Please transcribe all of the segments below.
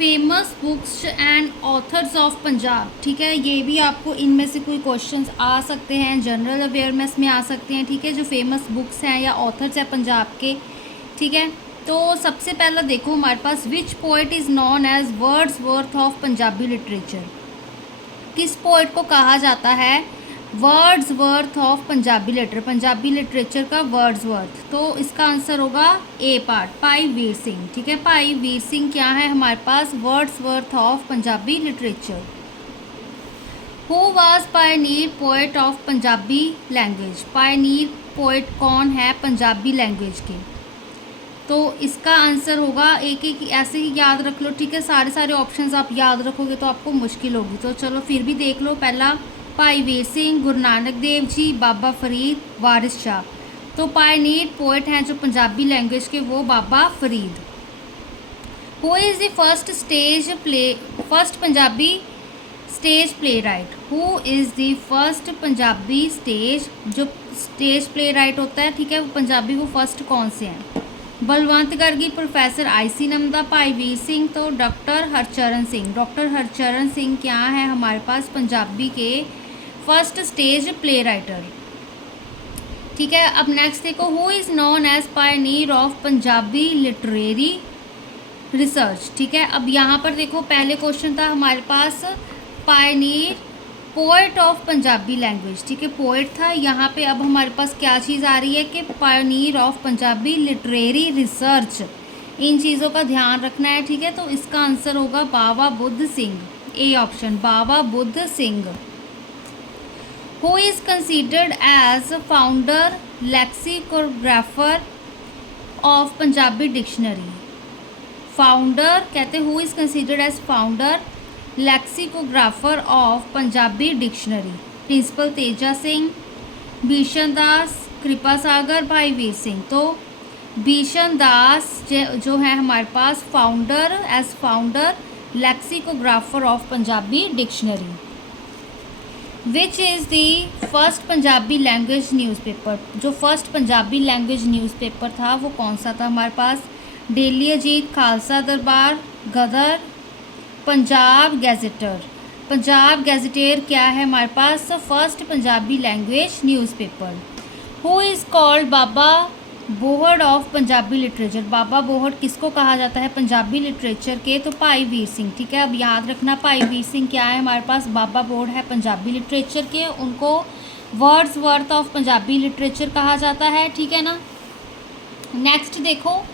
Famous books and authors of Punjab. ठीक है, ये भी आपको इनमें से कोई क्वेश्चंस आ सकते हैं, जनरल अवेयरनेस में आ सकते हैं। ठीक है, जो फेमस बुक्स हैं या ऑथर्स हैं पंजाब के। ठीक है, तो सबसे पहला देखो हमारे पास, which poet is known as Wordsworth of Punjabi literature. किस पोइट को कहा जाता है वर्ड्सवर्थ ऑफ पंजाबी लिटरेचर का वर्ड्सवर्थ? तो इसका आंसर होगा ए पार्ट, भाई वीर सिंह। ठीक है, भाई वीर सिंह क्या है हमारे पास Wordsworth of Punjabi literature. Who was pioneer poet of Punjabi language? Pioneer poet कौन है पंजाबी लैंग्वेज के? तो इसका आंसर होगा एक एक ऐसे ही याद रख लो। ठीक है, सारे ऑप्शंस आप याद रखोगे तो आपको मुश्किल होगी, तो चलो फिर भी देख लो। पहला भाई वीर सिंह, गुरु नानक देव जी, बाबा फरीद, वारिस शाह। तो पायनीर पोइट हैं जो पंजाबी लैंग्वेज के, वो Baba Farid. Who is the first Punjabi stage playwright? Who is the first Punjabi जो स्टेज प्ले राइट होता है, ठीक है, वो पंजाबी वो फर्स्ट कौन से हैं? बलवंत गर्गी, प्रोफेसर IC नंदा, भाई वीर सिंह, तो डॉक्टर हरचरण सिंह। डॉक्टर हरचरण सिंह क्या है हमारे पास पंजाबी के फर्स्ट स्टेज प्ले राइटर। ठीक है, अब नेक्स्ट देखो, who is known as pioneer of Punjabi literary research. ठीक है, अब यहाँ पर देखो पहले क्वेश्चन था हमारे पास pioneer poet of Punjabi language. ठीक है, पोएट था, यहाँ पे अब हमारे पास क्या चीज़ आ रही है कि Pioneer of Punjabi literary research. इन चीज़ों का ध्यान रखना है। ठीक है, तो इसका आंसर होगा Baba Buddh Singh, A option, Baba Buddh Singh. Who is considered as founder lexicographer of Punjabi dictionary? Founder कहते हैं, who is considered as founder lexicographer of Punjabi dictionary? Principal Teja Singh, Bhishan Das, कृपा सागर, भाई वीर सिंह। तो भीषण दास जो है हमारे पास founder lexicographer of Punjabi dictionary. Which is the first Punjabi language newspaper? जो फर्स्ट पंजाबी लैंग्वेज न्यूज़पेपर था वो कौन सा था हमारे पास? डेली अजीत, खालसा दरबार, गदर, पंजाब गैजेटर। पंजाब गैजेटर क्या है हमारे पास? First Punjabi language newspaper. Who is called Baba Bohar of Punjabi literature? बाबा बोहड़ किसको कहा जाता है पंजाबी लिटरेचर के? तो भाई वीर सिंह। ठीक है, अब याद रखना भाई वीर सिंह क्या है हमारे पास? बाबा बोहड़ है पंजाबी लिटरेचर के, उनको वर्ड्सवर्थ ऑफ पंजाबी लिटरेचर कहा जाता है। ठीक है ना। नेक्स्ट देखो,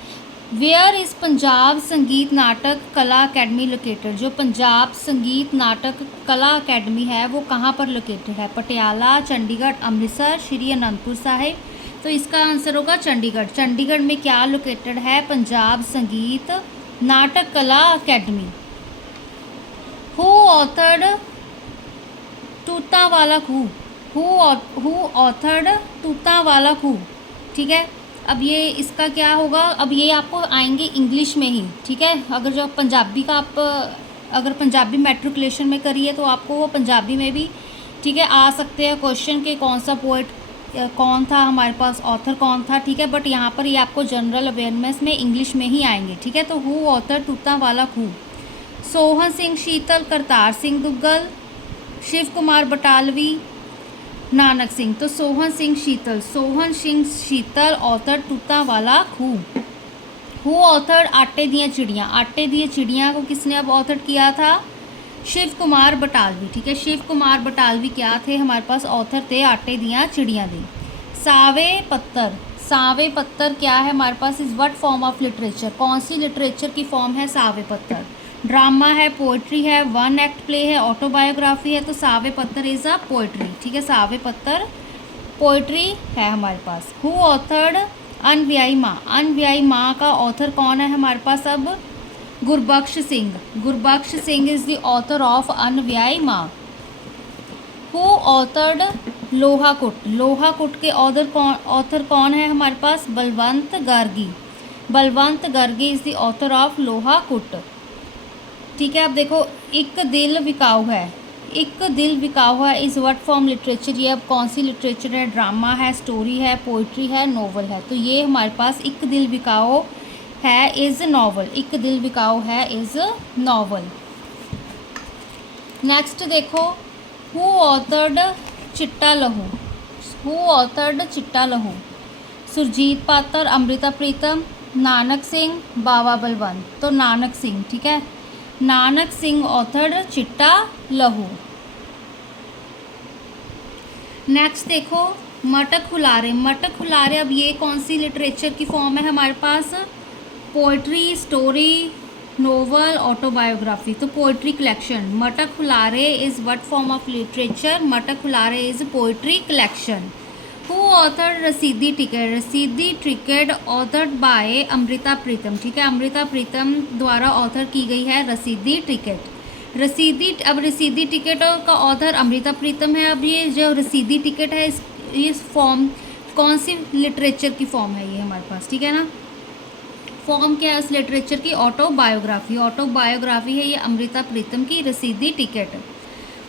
वेयर इज़ पंजाब संगीत नाटक कला अकेडमी लोकेटेड? जो पंजाब संगीत नाटक कला अकेडमी है वो कहाँ पर लोकेटेड है? पटियाला, चंडीगढ़, अमृतसर, श्री अनंदपुर साहिब। तो इसका आंसर होगा चंडीगढ़। चंडीगढ़ में क्या लोकेटेड है? पंजाब संगीत नाटक कला अकेडमी। हु ऑथर्ड तूता वाला खूह? हु ऑथर्ड तूता वाला खूह? ठीक है, अब ये इसका क्या होगा? अब ये आपको आएंगे इंग्लिश में ही। ठीक है, अगर जो पंजाबी का आप अगर पंजाबी मैट्रिकुलेशन में करिए तो आपको वो पंजाबी में भी, ठीक है, आ सकते हैं क्वेश्चन के कौन सा पोएट कौन था हमारे पास, ऑथर कौन था। ठीक है, बट यहाँ पर ये आपको जनरल अवेयरनेस में इंग्लिश में ही आएंगे। ठीक है, तो हु ऑथर तूता वाला खूह? सोहन सिंह शीतल, करतार सिंह दुग्गल, शिव कुमार बटालवी, नानक सिंह। तो सोहन सिंह शीतल ऑथर तूता वाला खूह। हु ऑथर आटे दियाँ चिड़ियाँ? आटे दियाँ चिड़ियाँ को किसने अब ऑथर किया था? शिव कुमार बटालवी। ठीक है, शिव कुमार बटालवी क्या थे हमारे पास? ऑथर थे आटे दियाँ चिड़ियाँ दे। सावे पत्तर क्या है हमारे पास? Is what form of literature? कौन सी लिटरेचर की फॉर्म है सावे पत्तर? ड्रामा है, पोइट्री है, वन एक्ट प्ले है, ऑटोबायोग्राफी है। तो सावे पत्तर इज़ अ पोइट्री। ठीक है, सावे पत्तर पोइट्री है हमारे पास। हु ऑथर्ड अनव्यायी माँ? अनव्यायी माँ का ऑथर कौन है हमारे पास? अब Gurbakhsh Singh is the author of Anviahi Maa. Who authored Lohakut के ऑथर कौन है हमारे पास? Balwant Gargi is the author of Lohakut. ठीक है, अब देखो, एक दिल बिकाऊ है इज़ व्हाट फॉर्म लिटरेचर? ये अब कौन सी लिटरेचर है? ड्रामा है, स्टोरी है, पोइट्री है, नोवेल है। तो ये हमारे पास एक दिल बिकाओ है इज़ नॉवल, एक दिल बिकाऊ है इज़ नॉवल। नेक्स्ट देखो, हु ऑथर्ड चिट्टा लहू, हु ऑथर्ड चिट्टा लहू, सुरजीत पात्र, अमृता प्रीतम, नानक सिंह, बाबा बलवंत। तो नानक सिंह, ठीक है, नानक सिंह ऑथर्ड चिट्टा लहू। नेक्स्ट देखो, मटक हुलारे, मटक हुलारे, अब ये कौन सी लिटरेचर की फॉर्म है हमारे पास? Poetry, story, novel, autobiography. तो poetry collection. Matak Hulare is what form of literature? Matak Hulare is poetry collection. Who authored Rasidi Ticket, Rasidi Ticket authored by Amrita Pritam, ठीक है, अमृता प्रीतम द्वारा ऑथर की गई है रसीदी टिकट। रसीदी, अब रसीदी टिकट का ऑथर अमृता प्रीतम है। अब ये जो रसीदी टिकट है, इस फॉर्म कौन सी लिटरेचर की फॉर्म है ये हमारे पास, ठीक है ना? फॉर्म क्या है उस लिटरेचर की? ऑटोबायोग्राफी, ऑटोबायोग्राफी है ये अमृता प्रीतम की Rasidi Ticket.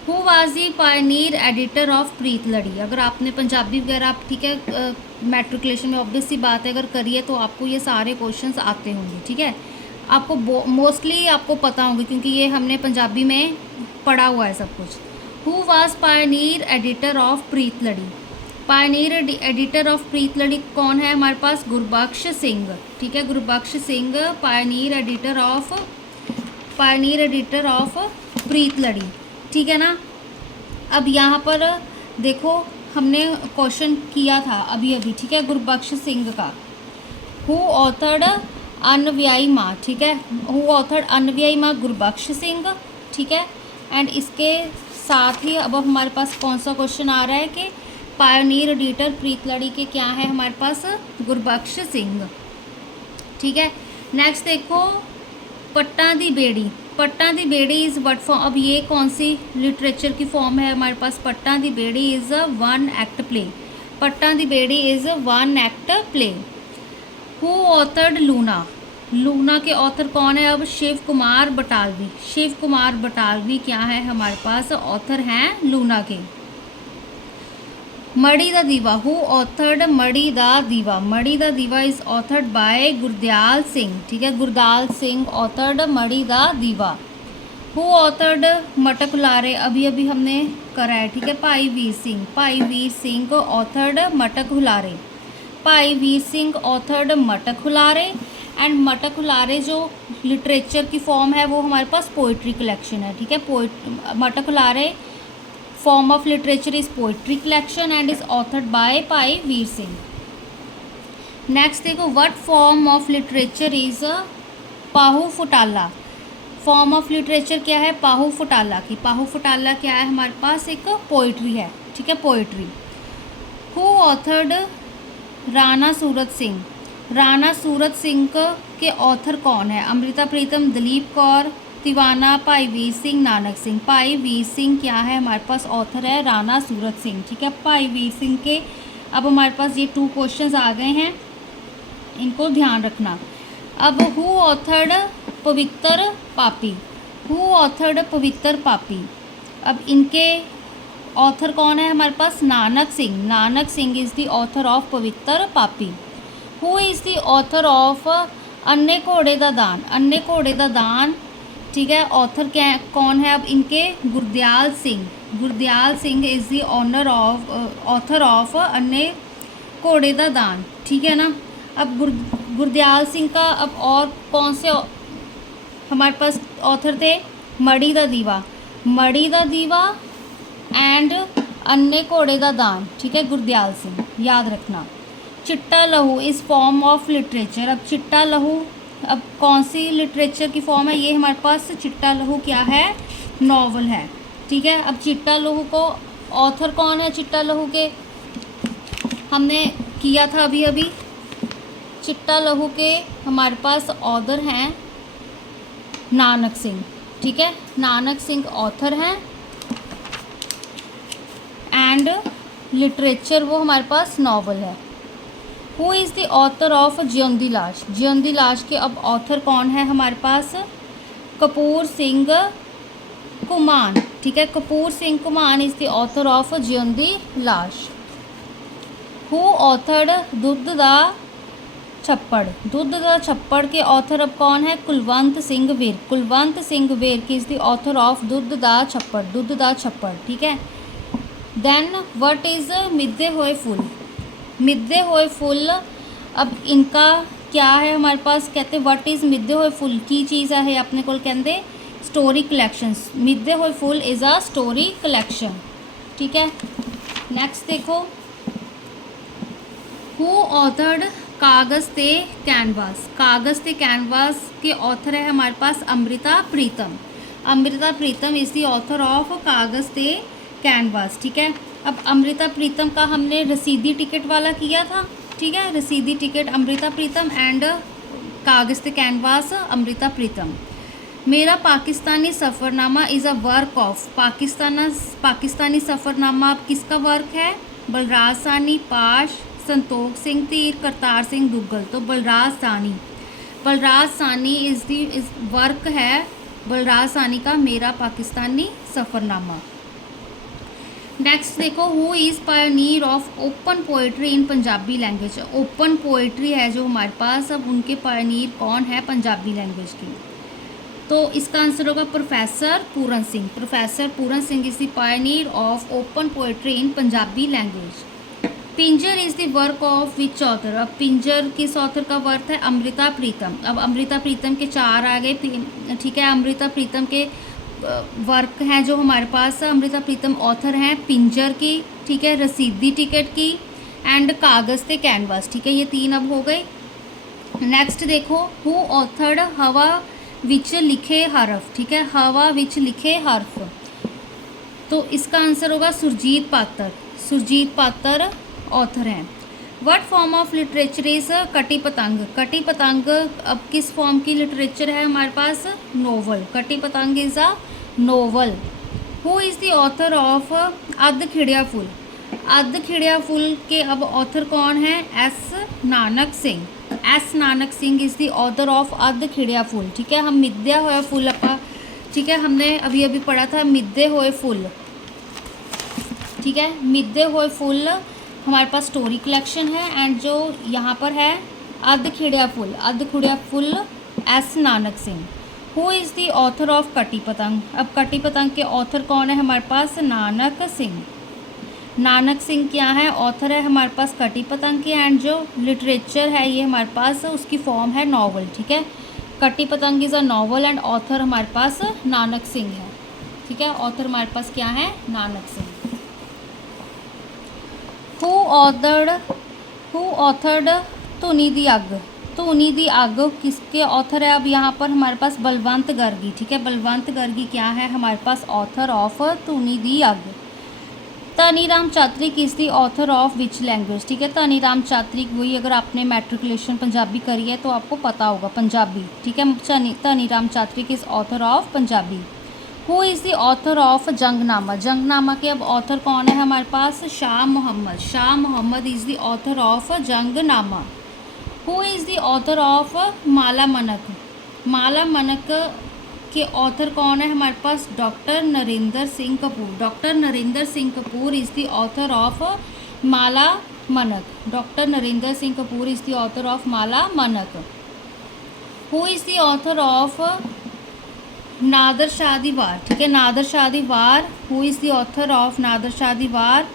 Who was the pioneer editor of Preet Lari. अगर आपने पंजाबी वगैरह आप, ठीक है, मैट्रिकुलेशन में ऑब्वियस सी बात है अगर करिए तो आपको ये सारे क्वेश्चंस आते होंगे, ठीक है, आपको मोस्टली आपको पता होंगे क्योंकि ये हमने पंजाबी में पढ़ा हुआ है सब कुछ। Who was Pioneer editor of Preet लड़ी, पायनीर एडिटर ऑफ प्रीत लड़ी कौन है हमारे पास? गुरबख्श सिंह, ठीक है, Gurbaksh Singh Pioneer editor of Preet लड़ी, ठीक है ना? अब यहाँ पर देखो हमने क्वेश्चन किया था अभी अभी, ठीक है, गुरबख्श सिंह का। हु ऑथर्ड अनव्यायी माँ, ठीक है, हु ऑथर्ड अनव्यायी माँ? गुरबख्श सिंह, ठीक है। एंड इसके साथ ही अब हमारे पास कौन सा क्वेश्चन आ रहा है कि पायनीर एडिटर प्रीत लड़ी के क्या है हमारे पास? गुरबख्श सिंह, ठीक है। नेक्स्ट देखो, पट्टा दी बेड़ी, पट्टा दी बेड़ी इज़ व्हाट फॉर्म? अब ये कौन सी लिटरेचर की फॉर्म है हमारे पास? पट्टा दी बेड़ी is a one act play, पट्टा दी बेड़ी is a one act play. Who authored Luna, Luna के ऑथर कौन है? अब शिव कुमार बटालवी, शिव कुमार बटालवी क्या है हमारे पास? ऑथर हैं लूना के। मड़ी दा दीवा, हु ऑथर्ड मड़ी दा दीवा, मड़ी दा दीवा is authored bye Gurdayal Singh, ठीक है, गुरदयाल सिंह ऑथर्ड मड़ी दा दीवा। हु ऑथर्ड मटक हुलारे, अभी अभी हमने करा है, ठीक है, भाई वीर सिंह, भाई वीर सिंह ऑथर्ड मटक हुलारे, भाई वीर सिंह ऑथर्ड मटक हुलारे। एंड मटक हुलारे जो लिटरेचर की फॉर्म है वो हमारे पास पोइट्री कलेक्शन है, ठीक है, Matak Hulare form of literature is poetry collection and is authored by Bhai Vir Singh. Next देखो, what form of literature is पाहु फुटाला, फॉर्म ऑफ लिटरेचर क्या है? पाहु फुटाला की, पाहु फुटाला क्या है हमारे पास? एक पोइट्री है, ठीक है, poetry. Who authored Rana Surat Singh, Rana Surat Singh के ऑथर कौन है? अमृता प्रीतम, दलीप कौर तिवाना, भाई वीर सिंह, नानक सिंह। भाई वीर सिंह क्या है हमारे पास? ऑथर है राणा सूरत सिंह, ठीक है, भाई वीर सिंह के। अब हमारे पास ये 2 क्वेश्चंस आ गए हैं, इनको ध्यान रखना। अब हु ऑथर्ड पवित्र पापी, हु ऑथर्ड पवित्र पापी, अब इनके ऑथर कौन है हमारे पास? Nanak Singh, Nanak Singh is the author of Pavitra Papi. Who is the author of Anne घोड़े दा दान, अन्ने घोड़े दा दान, ठीक है, ऑथर क्या है, कौन है अब इनके? Gurdayal Singh, Gurdayal Singh is the author of Anne घोड़े दा दान, ठीक है ना। अब गुरदयाल सिंह का अब और कौन से हमारे पास ऑथर थे? मड़ी दा दीवा, मड़ी दा दीवा एंड अन्ने घोड़े दा दान, ठीक है, गुरदयाल सिंह, याद रखना। चिट्टा लहू इस फॉर्म ऑफ लिटरेचर, अब चिट्टा लहू अब कौन सी लिटरेचर की फॉर्म है? ये हमारे पास चिट्टा लहू क्या है? नॉवल है, ठीक है। अब चिट्टा लहू को ऑथर कौन है? चिट्टा लहू के हमने किया था अभी अभी, चिट्टा लहू के हमारे पास ऑथर हैं नानक सिंह, ठीक है, नानक सिंह ऑथर हैं एंड लिटरेचर वो हमारे पास नॉवल है। Who is the author of Jiondi Lash, Jiondi लाश के अब ऑथर कौन है हमारे पास? कपूर सिंह कुमान, ठीक है, Kapur Singh Ghuman is the author of Jiondi Lash. Who authored दुध दा छप्पड़। दुध दा छप्पड़ के ऑथर अब कौन है? Kulwant Singh Virk. Kulwant Singh Virk is the author of दुध दा छप्पड़। दुध दा छप्पड़, ठीक है। Then what is मिद्धे Hoye full? मिद्धे Hoye full, अब इनका क्या है हमारे पास? कहते व्हाट इज़ मिद्धे होए फुल की चीज़ है अपने को कहते story collections. Midhe Hoye Phul is a story collection, ठीक है। नेक्स्ट देखो, हु ऑथर्ड कागज़ ते कैनवास? कागज़ ते कैनवास के ऑथर है हमारे पास Amrita Pritam. Amrita Pritam is the author of कागज़ ते कैनवास, ठीक है। अब अमृता प्रीतम का हमने रसीदी टिकट वाला किया था, ठीक है। रसीदी टिकट अमृता प्रीतम एंड कागज़ ते canvas Amrita Pritam. Mera Pakistani Safarnama is a work of Pakistani Safarnama अब किसका वर्क है? बलराज साहनी, पाश, संतोख सिंह तीर, करतार सिंह दुग्गल। तो बलराज साहनी इज़ वर्क है बलराज साहनी का मेरा पाकिस्तानी सफ़रनामा। नेक्स्ट देखो, who is pioneer of open poetry in Punjabi language? Open poetry है जो हमारे पास, अब उनके पायनीर कौन है पंजाबी लैंग्वेज की? तो इसका आंसर होगा professor Puran Singh. Professor Puran Singh is the pioneer of open poetry in Punjabi language. Pinjar is the work of which author? अब पिंजर किस ऑथर का वर्क है? अमृता प्रीतम। अब अमृता प्रीतम के 4 आ गए, ठीक है। अमृता प्रीतम के वर्क हैं जो हमारे पास, अमृता प्रीतम ऑथर हैं पिंजर की, ठीक है, रसीदी टिकट की एंड कागज़ ते कैनवास, ठीक है। ये 3 अब हो गए। नेक्स्ट देखो, हु ऑथर्ड हवा विच लिखे हरफ? ठीक है, हवा विच लिखे हरफ। तो इसका आंसर होगा सुरजीत पात्र। सुरजीत पात्र ऑथर हैं। What form of literature is कटी पतंग? कटी पतंग अब किस फॉर्म की लिटरेचर है हमारे पास? नोवल। कटी पतंग is a novel. Who is the author of अध खिड़िया फुल? अध खिड़िया फुल के अब ऑथर कौन है? S Nanak Singh. S Nanak Singh is the author of अध खिड़िया फुल, ठीक है। हम मिद्या होए फुल अपा, ठीक है, हमने अभी अभी पढ़ा था मिद्दे होए फुल, ठीक है। मिद्दे होए फुल हमारे पास स्टोरी कलेक्शन है एंड जो यहाँ पर है अध Khidiya full S Nanak Singh. Who is the author of कटी पतंग? अब कटी पतंग के ऑथर कौन है हमारे पास? नानक सिंह। नानक सिंह क्या है? ऑथर है हमारे पास कटी पतंग की एंड जो लिटरेचर है ये हमारे पास उसकी फॉर्म है नॉवल, ठीक है। कटी पतंग is a novel and author हमारे पास नानक सिंह है, ठीक है। ऑथर हमारे पास क्या है? नानक सिंह। हु ऑथर्ड धुनी दी अग? धुनी दी अग किसके ऑथर है? अब यहाँ पर हमारे पास बलवंत गर्गी, ठीक है। बलवंत गर्गी क्या है हमारे पास? Author of Dhuni Di Agg. Dhaniram Chatrik is the author of which language? ठीक है, धनीराम चात्रिक वही, अगर आपने मैट्रिकुलेशन पंजाबी करी है तो आपको पता होगा पंजाबी, ठीक है। Dhaniram Chatrik is author of Punjabi. Who is the author of Jangnama? Jangnama के अब ऑथर कौन है हमारे पास? Shah Mohammad. Shah Mohammad is the author of Jangnama. Who is the author of Mala Manak? Mala Manak के ऑथर कौन है हमारे पास? Doctor Narendra Singh Kapoor. Doctor Narendra Singh Kapoor is the author of Mala Manak. Doctor Narendra Singh Kapoor is the author of Mala Manak. Who is the author of Nadar Shah Di Var? ठीक है, Nadar Shah Di Var. Who is the author of Nadar Shah Di Var?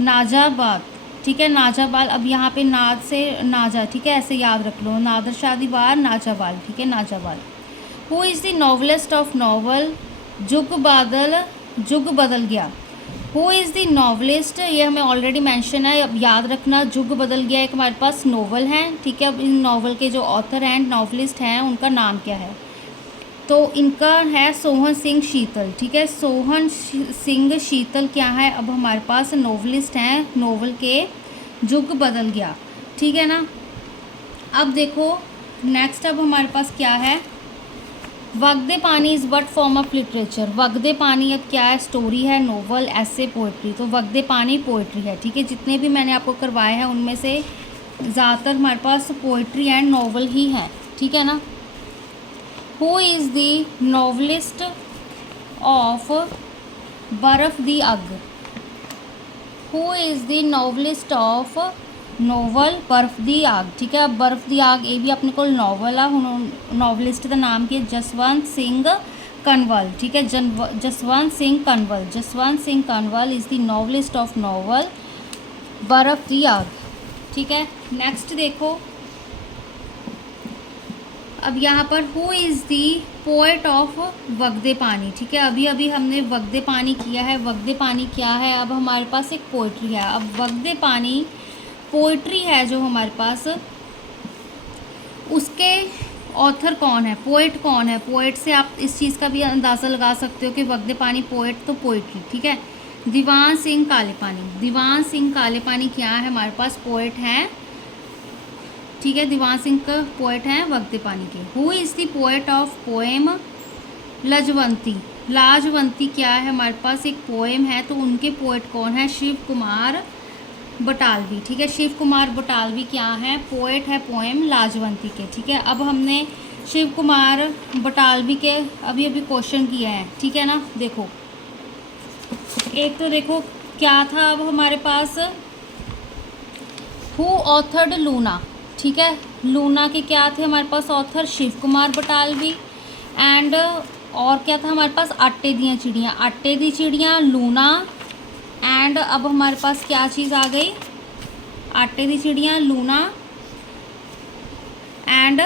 Najabat, ठीक है, नाजाबाद। अब यहाँ पे नाद से नाजा, ठीक है, ऐसे याद रख लो, नादर शाह दी वार नाजाबाद, ठीक है, Nazimabad. Who is the novelist of novel जुग बदल गया? हु इज़ द नॉवलिस्ट, ये हमें ऑलरेडी मेंशन है, अब याद रखना। जुग बदल गया एक हमारे पास नॉवल है, ठीक है। अब इन नॉवल के जो ऑथर हैं, नॉवलिस्ट हैं, उनका नाम क्या है? तो इनका है सोहन सिंह शीतल, ठीक है। सोहन सिंह शीतल क्या है अब हमारे पास? नॉवलिस्ट हैं नॉवल के जुग बदल गया, ठीक है ना। अब देखो नेक्स्ट, अब हमारे पास क्या है? Vagde Pani is what form of literature? Vagde Pani अब क्या है? स्टोरी है, नोवेल, ऐसे, पोइट्री। तो वगदे पानी पोइट्री है, ठीक है। जितने भी मैंने आपको करवाए हैं उनमें से ज़्यादातर हमारे पास पोइट्री एंड नॉवल ही हैं, ठीक है ना। Who is the novelist of बर्फ़ दी अग? Who is the novelist of novel बर्फ दी आग, ठीक है। अब बर्फ दी आग ये भी अपने को नॉवल आ नॉवलिस्ट का नाम की जसवंत सिंह कनवल, ठीक है। Jaswant Singh Kanwal, Jaswant Singh Kanwal is the novelist of novel Barf Di आग, ठीक है। नेक्स्ट देखो अब यहाँ पर who is the poet of Vagde Pani, ठीक है। अभी अभी हमने वगदे पानी किया है। वगदे पानी क्या है, अब हमारे पास एक पोइट्री है। अब वगदे पानी पोइट्री है जो हमारे पास, उसके ऑथर कौन है, पोएट कौन है। पोएट से आप इस चीज़ का भी अंदाज़ा लगा सकते हो कि वगदे पानी पोएट तो पोइट्री, ठीक है। दीवान सिंह काले पानी, दीवान सिंह काले पानी क्या है हमारे पास, पोएट हैं, ठीक है। दीवान सिंह का पोएट हैं वगदे पानी के। Who is the poet of poem Lajwanti, Lajwanti क्या है हमारे पास, एक पोएम है, तो उनके पोएट कौन है, शिव कुमार बटालवी, ठीक है। शिव कुमार बटालवी क्या है, पोएट है पोएम लाजवंती के, ठीक है। अब हमने शिव कुमार बटालवी के अभी अभी क्वेश्चन किए हैं, ठीक है ना। देखो एक तो देखो क्या था, अब हमारे पास हु ऑथर्ड लूना, ठीक है। लूना के क्या थे हमारे पास ऑथर, शिव कुमार बटालवी। एंड और क्या था हमारे पास, आटे दियाँ चिड़ियाँ, आटे दी चिड़ियाँ, लूना। एंड अब हमारे पास क्या चीज़ आ गई, आटे दी चिड़ियाँ, लूना एंड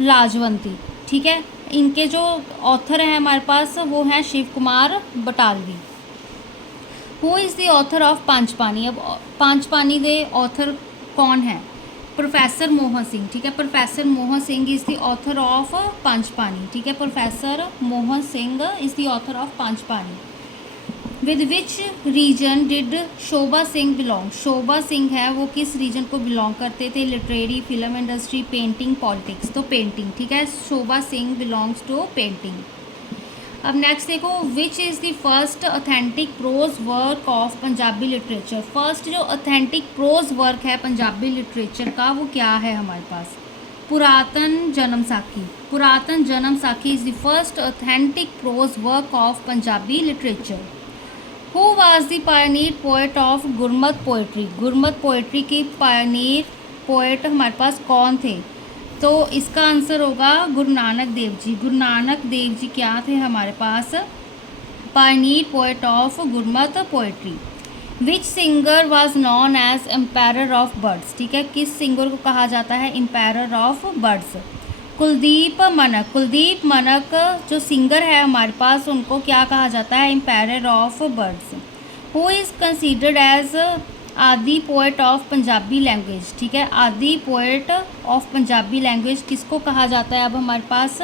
लाजवंती, ठीक है। इनके जो ऑथर हैं हमारे पास वो हैं Shiv Kumar Batalvi. Who is the author of पांच पानी, अब पांच पानी दे ऑथर कौन है, प्रोफेसर मोहन सिंह, ठीक है। Professor Mohan Singh is the author of पांच पानी, ठीक है। Professor Mohan Singh is the author of पांच Pani. With which region did Sobha Singh belong, Sobha Singh है वो किस रीजन को बिलोंग करते थे, literary, film industry, painting, politics, तो पेंटिंग, ठीक है। Sobha Singh belongs to painting. अब नेक्स्ट देखो which is the first authentic prose work of Punjabi literature, first जो ऑथेंटिक प्रोज वर्क है पंजाबी लिटरेचर का वो क्या है हमारे पास, पुरातन जन्म साखी, Puratan Janam Sakhi is the first authentic prose work of Punjabi literature. Who was the pioneer poet of Gurmat poetry, Gurmat poetry की पायनीर पोएट हमारे पास कौन थे, तो इसका आंसर होगा गुरु नानक देव जी। गुरु नानक देव जी क्या थे हमारे पास, pioneer poet of Gurmat poetry. Which singer was known as empire of birds, ठीक है। किस सिंगर को कहा जाता है एम्पायर ऑफ बर्ड्स, कुलदीप मनक, कुलदीप मनक जो सिंगर है हमारे पास उनको क्या कहा जाता है, empire of birds. Who is considered as Adi poet of Punjabi language, ठीक है। आदि पोएट ऑफ पंजाबी लैंग्वेज किसको कहा जाता है, अब हमारे पास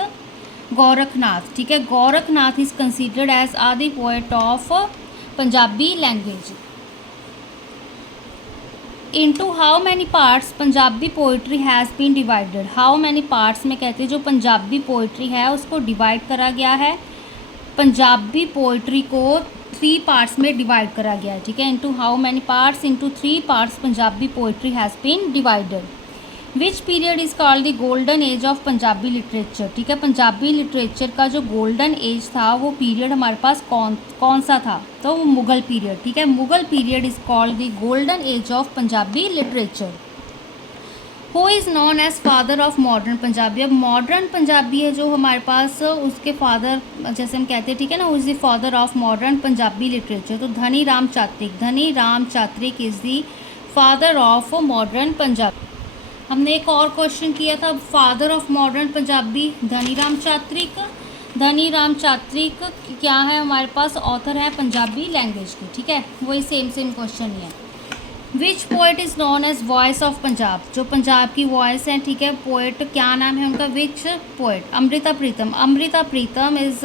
गोरखनाथ, ठीक है। Gorakhnath is considered as Adi poet of Punjabi language. Into how many parts Punjabi poetry has been divided, how many parts में कहते हैं जो पंजाबी पोइट्री है उसको डिवाइड करा गया है, पंजाबी पोइट्री को 3 पार्ट्स में डिवाइड करा गया है, ठीक है। Into how many parts, into 3 parts Punjabi poetry has been divided. Which period is called the golden age of Punjabi literature, ठीक है। पंजाबी लिटरेचर का जो गोल्डन एज था वो पीरियड हमारे पास कौन सा था, तो वो मुग़ल पीरियड, ठीक है। Mughal period is called the golden age of Punjabi literature. Who is known as father of modern Punjabi, अब मॉडर्न पंजाबी है जो हमारे पास उसके फादर जैसे हम कहते हैं, ठीक है ना, who is the father of modern Punjabi literature, तो Dhani Ram Chatrik, Dhani Ram Chatrik is the father of modern Punjabi. हमने एक और क्वेश्चन किया था फादर ऑफ मॉडर्न पंजाबी धनी राम चात्रिक, धनी राम चात्रिक क्या है हमारे पास, ऑथर है पंजाबी लैंग्वेज के, ठीक है। वही सेम क्वेश्चन ही है। Which poet is known as voice of Punjab, जो पंजाब की वॉइस है, ठीक है, पोइट क्या नाम है उनका, which poet, Amrita Pritam, Amrita Pritam is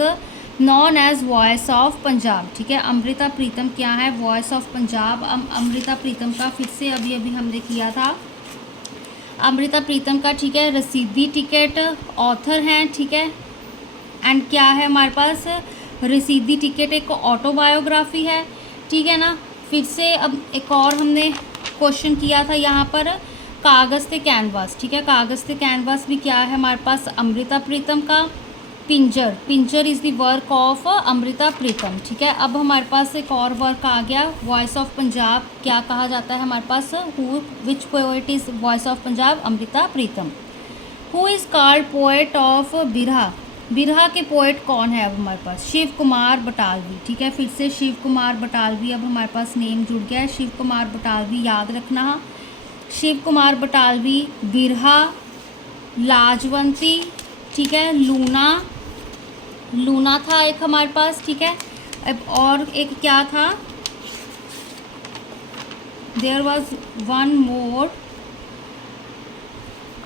known as voice of Punjab, ठीक है। अमृता प्रीतम क्या है, वॉइस ऑफ पंजाब। अमृता प्रीतम का फिर से अभी अभी हमने किया था, अमृता प्रीतम का, ठीक है, रसीदी टिकट ऑथर हैं, ठीक है। एंड क्या है हमारे पास, रसीदी टिकट एक ऑटोबायोग्राफी है, ठीक है ना। फिर से अब एक और हमने क्वेश्चन किया था यहाँ पर कागज़ ते कैनवास, ठीक है। कागज़ ते कैनवास भी क्या है हमारे पास, अमृता प्रीतम का। Pinjar, Pinjar is the work of Amrita Pritam. ठीक है, अब हमारे पास एक और वर्क आ गया, वॉइस ऑफ पंजाब। क्या कहा जाता है हमारे पास, who which poet is voice of Punjab, Amrita Pritam. Who is called poet of Birha, Birha के पोएट कौन है अब हमारे पास, शिव कुमार बटालवी। ठीक है, फिर से शिव कुमार बटालवी अब हमारे पास नेम जुड़ गया है, शिव कुमार बटालवी याद रखना। शिव कुमार बटालवी, बिरहा, लाजवंती, ठीक है, लूना, लूना था एक हमारे पास। ठीक है, अब और एक क्या था, देयर वॉज वन मोर,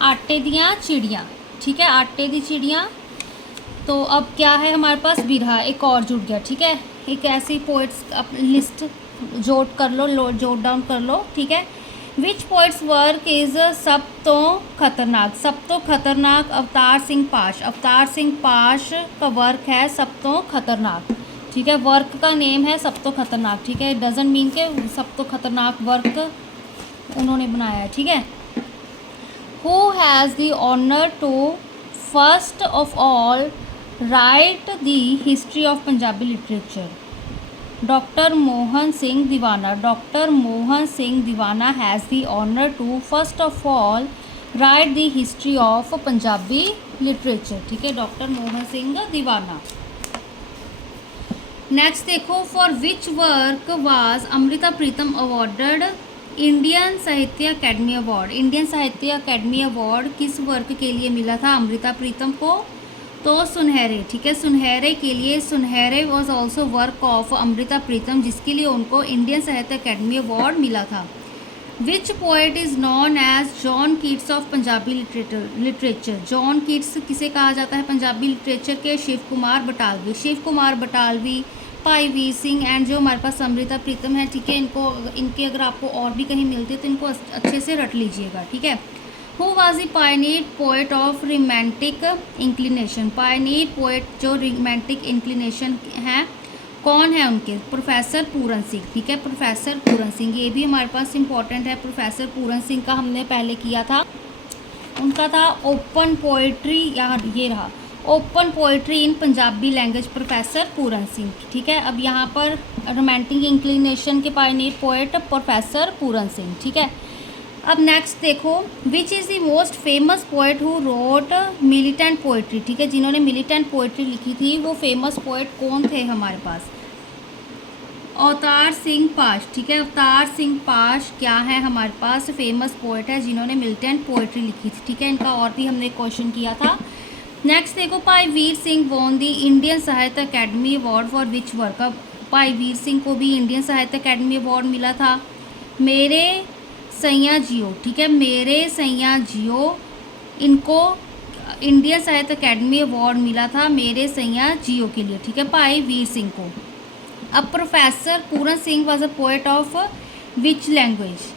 आटे दियाँ चिड़ियाँ। ठीक है, आटे दी चिड़ियाँ। तो अब क्या है हमारे पास, बिरहा एक और जुड़ गया। ठीक है, एक ऐसी पोइट्स लिस्ट जोड़ कर लो, जोड़ डाउन कर लो। ठीक है, विच पोइट्स वर्क इज़ सब तो खतरनाक, सब तो खतरनाक अवतार सिंह पाश, अवतार सिंह पाश का वर्क है सब तो खतरनाक। ठीक है, वर्क का नेम है सब तो खतरनाक। ठीक है, डजंट मीन के सब तो खतरनाक वर्क उन्होंने बनाया है। ठीक है, who has the honour to first of all write the history of Punjabi literature, doctor Mohan Singh Diwana, doctor Mohan Singh Diwana has the honour to first of all write the history of Punjabi literature. ठीक है, डॉक्टर मोहन सिंह दीवाना। नेक्स्ट देखो, for which work was Amrita Pritam awarded Indian Sahitya academy award, Indian Sahitya academy award किस work के लिए मिला था अमृता प्रीतम को, तो सुनहरे। ठीक है, सुनहरे के लिए, Sunehre was also work of Amrita Pritam, जिसके लिए उनको इंडियन साहित्य अकेडमी अवार्ड मिला था। Which poet is known as John Keats of Punjabi literature, John Keats किसे कहा जाता है पंजाबी लिटरेचर के, शिव कुमार बटालवी, शिव कुमार बटालवी, भाई वीर सिंह एंड जो हमारे पास अमृता प्रीतम है। ठीक है, इनके अगर आपको और भी कहीं मिलते तो इनको अच्छे से रट लीजिएगा। ठीक है, who was the Pioneer poet of romantic inclination, Pioneer poet जो रोमांटिक इंक्लिनेशन हैं कौन है उनके, प्रोफेसर पूरन सिंह। ठीक है, प्रोफेसर पूरन सिंह, ये भी हमारे पास इंपॉर्टेंट है। प्रोफेसर पूरन सिंह का हमने पहले किया था, उनका था ओपन पोइट्री, यहाँ ये रहा, open poetry in Punjabi language, professor Puran Singh. ठीक है, अब यहाँ पर रोमांटिक इंक्लिनेशन के Pioneer poet professor Puran Singh. ठीक है, अब नेक्स्ट देखो, which is the most famous poet who wrote militant poetry. ठीक है, जिन्होंने मिलिटेंट पोइट्री लिखी थी वो फेमस पोएट कौन थे हमारे पास, अवतार सिंह पाश। ठीक है, अवतार सिंह पाश क्या है हमारे पास, फेमस पोएट है जिन्होंने मिलिटेंट पोइट्री लिखी थी। ठीक है, इनका और भी हमने क्वेश्चन किया था। नेक्स्ट देखो, भाई Vir Singh won the Indian Sahitya academy award for which work, अब भाई वीर सिंह को भी इंडियन साहित्य अकेडमी अवार्ड मिला था। मेरे सैया जियो, ठीक है, मेरे सैया जियो, इनको इंडियन साहित्य अकेडमी अवार्ड मिला था मेरे सैया जियो के लिए। ठीक है, भाई वीर सिंह को। अब professor Puran Singh was a poet of which language,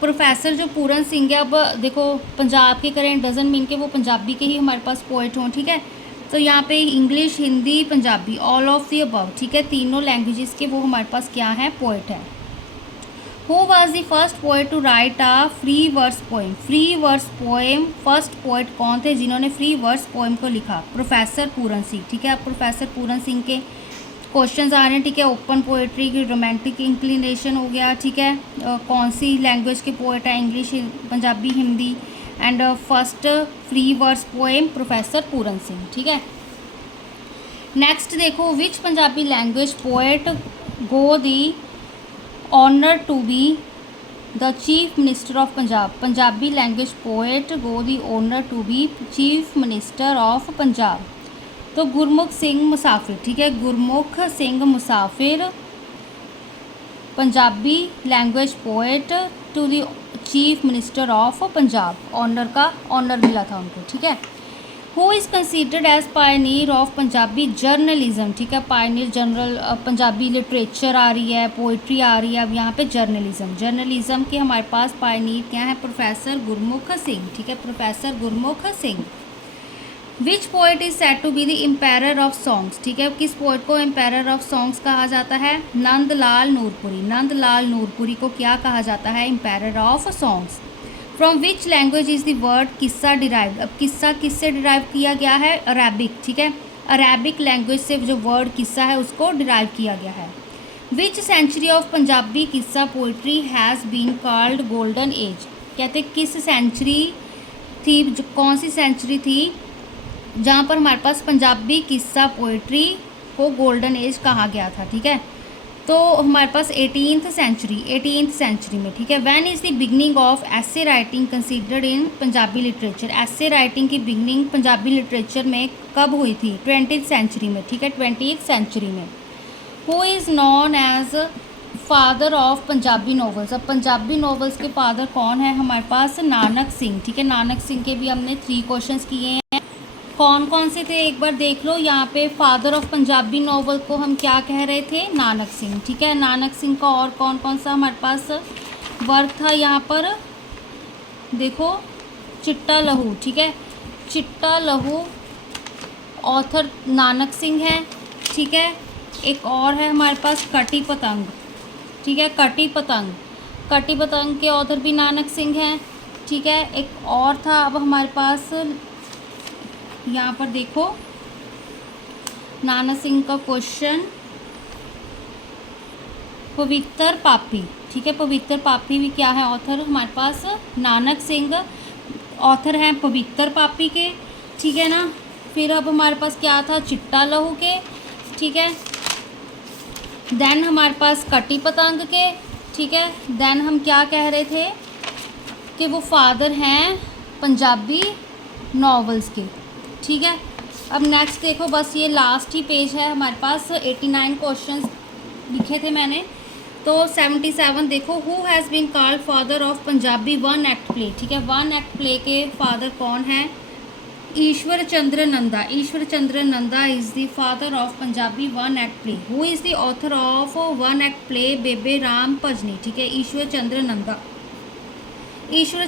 professor जो पूरन सिंह है, अब देखो पंजाब के करें डजंट मीन के वो पंजाबी के ही हमारे पास पोएट हों। ठीक है, तो यहाँ पे English, Hindi, Punjabi, all of the above. ठीक है, तीनों लैंग्वेजेस के वो हमारे पास क्या है, पोएट है। Who was the first poet to write a free verse poem, free verse poem, first poet कौन थे जिन्होंने फ्री वर्स पोएम को लिखा, प्रोफेसर पूरन सिंह। ठीक है, अब प्रोफेसर पूरन सिंह के क्वेश्चंस आ रहे हैं। ठीक है, ओपन पोएट्री की रोमांटिक इंक्लिनेशन हो गया। ठीक है, कौन सी लैंग्वेज के पोएट है, English, Punjabi, Hindi, and first free verse poem professor Puran Singh. ठीक है, नेक्स्ट देखो, which Punjabi language poet go the honour to be the chief minister of Punjab, Punjabi language poet go the honour to be chief minister of Punjab, तो गुरमुख सिंह मुसाफिर। ठीक है, Gurmukh Singh Musafir Punjabi language poet to the chief minister of Punjab, honour का honour मिला था उनको। ठीक है, who is considered as pioneer of Punjabi journalism. ठीक है, पायनियर जनरल पंजाबी लिटरेचर आ रही है, पोइट्री आ रही है, अब यहाँ पे जर्नलिज्म, जर्नलिज्म के हमारे पास पायनियर क्या है, प्रोफेसर गुरमुख सिंह। ठीक है, professor Gurmukh Singh. Which poet is said to be the empire of songs. ठीक है, किस पोइट को एम्पायर ऑफ सॉन्ग्स कहा जाता है, नंदलाल नूरपुरी, नंदलाल नूरपुरी को क्या कहा जाता है, empire of songs. From which language is the word qissa derive. अब किस्सा किससे डिराइव किया गया है? अरेबिक, ठीक है, अरेबिक लैंग्वेज से जो वर्ड किस्सा है उसको डिराइव किया गया है। विच century of Punjabi qissa poetry has been called golden age. कहते किस सेंचुरी थी, कौन सी सेंचुरी थी जहाँ पर हमारे पास पंजाबी किस्सा पोइट्री को गोल्डन एज कहा गया था, ठीक है। तो हमारे पास 18th सेंचुरी में, ठीक है। When is the beginning of essay writing considered in Punjabi literature. Essay writing की बिगनिंग पंजाबी लिटरेचर में कब हुई थी? 20th सेंचुरी में, ठीक है, 20th सेंचुरी में। Who is known as father of Punjabi novels. अब पंजाबी नॉवेल्स के फादर कौन है हमारे पास? नानक सिंह, ठीक है। नानक सिंह के भी हमने 3 क्वेश्चंस किए हैं। कौन कौन से थे एक बार देख लो। यहाँ पे फादर ऑफ पंजाबी नॉवल को हम क्या कह रहे थे? नानक सिंह, ठीक है। नानक सिंह का और कौन कौन सा हमारे पास वर्क था यहाँ पर देखो, चिट्टा लहू, ठीक है। चिट्टा लहू ऑथर नानक सिंह है, ठीक है। एक और है हमारे पास कटी पतंग, ठीक है, कटी पतंग के ऑथर भी नानक सिंह हैं, ठीक है। एक और था, अब हमारे पास यहाँ पर देखो नानक सिंह का क्वेश्चन, पवित्र पापी, ठीक है। पवित्र पापी भी क्या है ऑथर हमारे पास? नानक सिंह ऑथर हैं पवित्र पापी के, ठीक है ना। फिर अब हमारे पास क्या था? चिट्टा लहू के, ठीक है। देन हमारे पास कटी पतंग के, ठीक है। देन हम क्या कह रहे थे कि वो फादर हैं पंजाबी नॉवेल्स के, ठीक है। अब नेक्स्ट देखो, बस ये लास्ट ही पेज है हमारे पास। 89 क्वेश्चंस लिखे थे मैंने, तो 77 देखो। Who has been called father of Punjabi one act play, ठीक है। वन एक्ट प्ले के फादर कौन है? Ishwar Chandra Nanda. Ishwar Chandra Nanda is the father of Punjabi one act play. Who is the author of one act play Bebe Ram भजनी, ठीक है। ईश्वर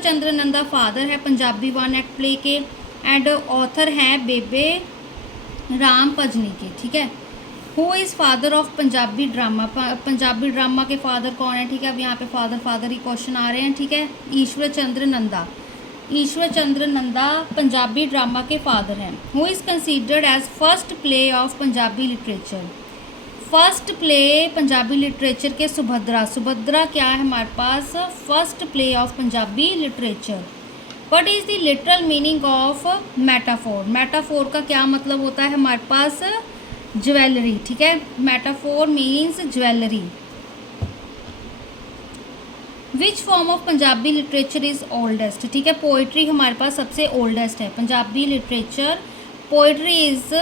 चंद्र नंदा फादर है पंजाबी वन एक्ट प्ले के एंड ऑथर हैं बेबे राम भजनी के, ठीक है। Who is father of Punjabi drama. Punjabi drama के फादर कौन है? ठीक है, अब यहाँ पे फादर ही क्वेश्चन आ रहे हैं, ठीक है। ईश्वर चंद्र नंदा पंजाबी ड्रामा के फादर हैं। Who is considered as first play of Punjabi literature. First play Punjabi literature के सुभद्रा क्या है हमारे पास? First play of Punjabi literature. What is the literal meaning of metaphor. Metaphor का क्या मतलब होता है हमारे पास? ज्वेलरी, ठीक है। Metaphor means jewellery. Which form of Punjabi literature is oldest, ठीक है। पोइट्री हमारे पास सबसे ओल्डेस्ट है Punjabi literature. Poetry is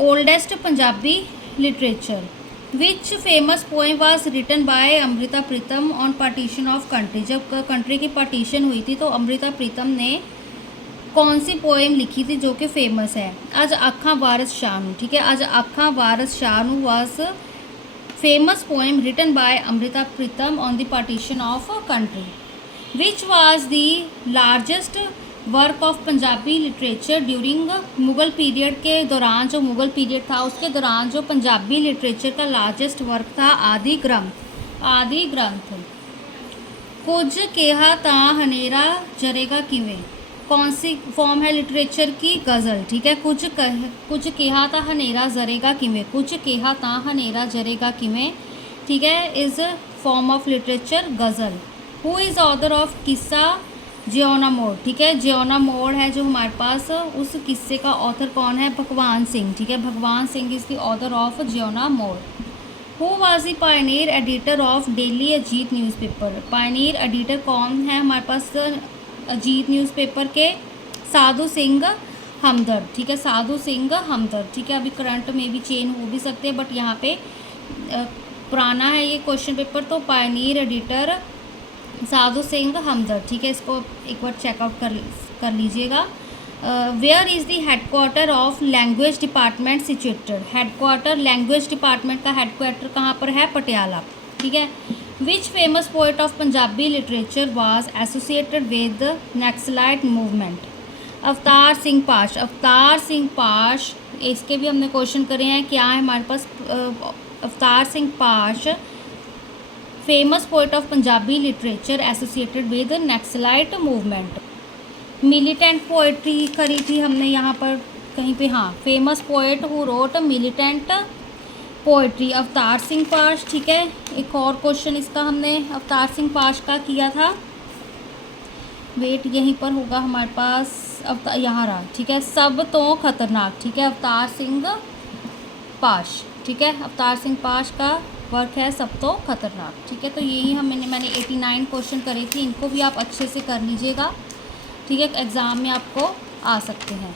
oldest Punjabi literature. Which famous poem was written by Amrita Pritam on partition of country. जब कंट्री की पार्टीशन हुई थी तो अमृता प्रीतम ने कौन सी पोएम लिखी थी जो कि फेमस है? अज अखां वारस शाह, ठीक है। Ajj Aakhan Waris Shah was famous poem written by Amrita Pritam on the partition of country. Which was the largest work of Punjabi literature during Mughal period के दौरान, जो मुग़ल पीरियड था उसके दौरान जो पंजाबी लिटरेचर का लार्जेस्ट वर्क था? आदि ग्रंथ। कुछ केहा तां हनेरा जरेगा किवें, कौन सी फॉर्म है लिटरेचर की? गज़ल, ठीक है। कुछ केहा तां हनेरा जरेगा किवें, कुछ केहा तां हनेरा जरेगा किवें, ठीक है, is form of literature ghazal. Who is author of किस्सा जियोना मोड़, ठीक है। जियोना मोड़ है जो हमारे पास, उस किस्से का ऑथर कौन है? भगवान सिंह, ठीक है। Bhagwan Singh is the author of Jeona Morh. Who was the pioneer editor of daily Ajit newspaper. Pioneer editor कौन है हमारे पास अजीत न्यूज़पेपर के? साधु सिंह हमदर्द, ठीक है। साधु सिंह हमदर्द, ठीक है। अभी करंट में भी चेंज हो भी सकते हैं बट यहाँ पे पुराना है ये क्वेश्चन पेपर, तो पायनियर एडिटर साधु सिंह हमदर्द, ठीक है। इसको एक बार चेकआउट कर लीजिएगा। Where is the headquarter of language department situated. Headquarter language department का हेडक्वार्टर कहाँ पर है? पटियाला, ठीक है। Which famous poet of Punjabi literature was associated with Naxalite movement. Avtar Singh पाश, इसके भी हमने क्वेश्चन करे हैं। क्या है हमारे पास? अवतार सिंह पाश famous poet of Punjabi literature associated with Naxalite movement. Militant poetry करी थी हमने यहाँ पर कहीं पे, हाँ, famous poet who wrote militant poetry अवतार सिंह पाश। ठीक है, एक और क्वेश्चन इसका हमने अवतार सिंह पाश का किया था, वेट यहीं पर होगा हमारे पास, अवतार यहाँ रहा। ठीक है, सब तो खतरनाक। ठीक है, अवतार सिंह पाश। ठीक है, अवतार सिंह पाश का वर्क है सब तो खतरनाक। ठीक है, तो यही मैंने 89 क्वेश्चन करे थे, इनको भी आप अच्छे से कर लीजिएगा। ठीक है, एग्ज़ाम में आपको आ सकते हैं।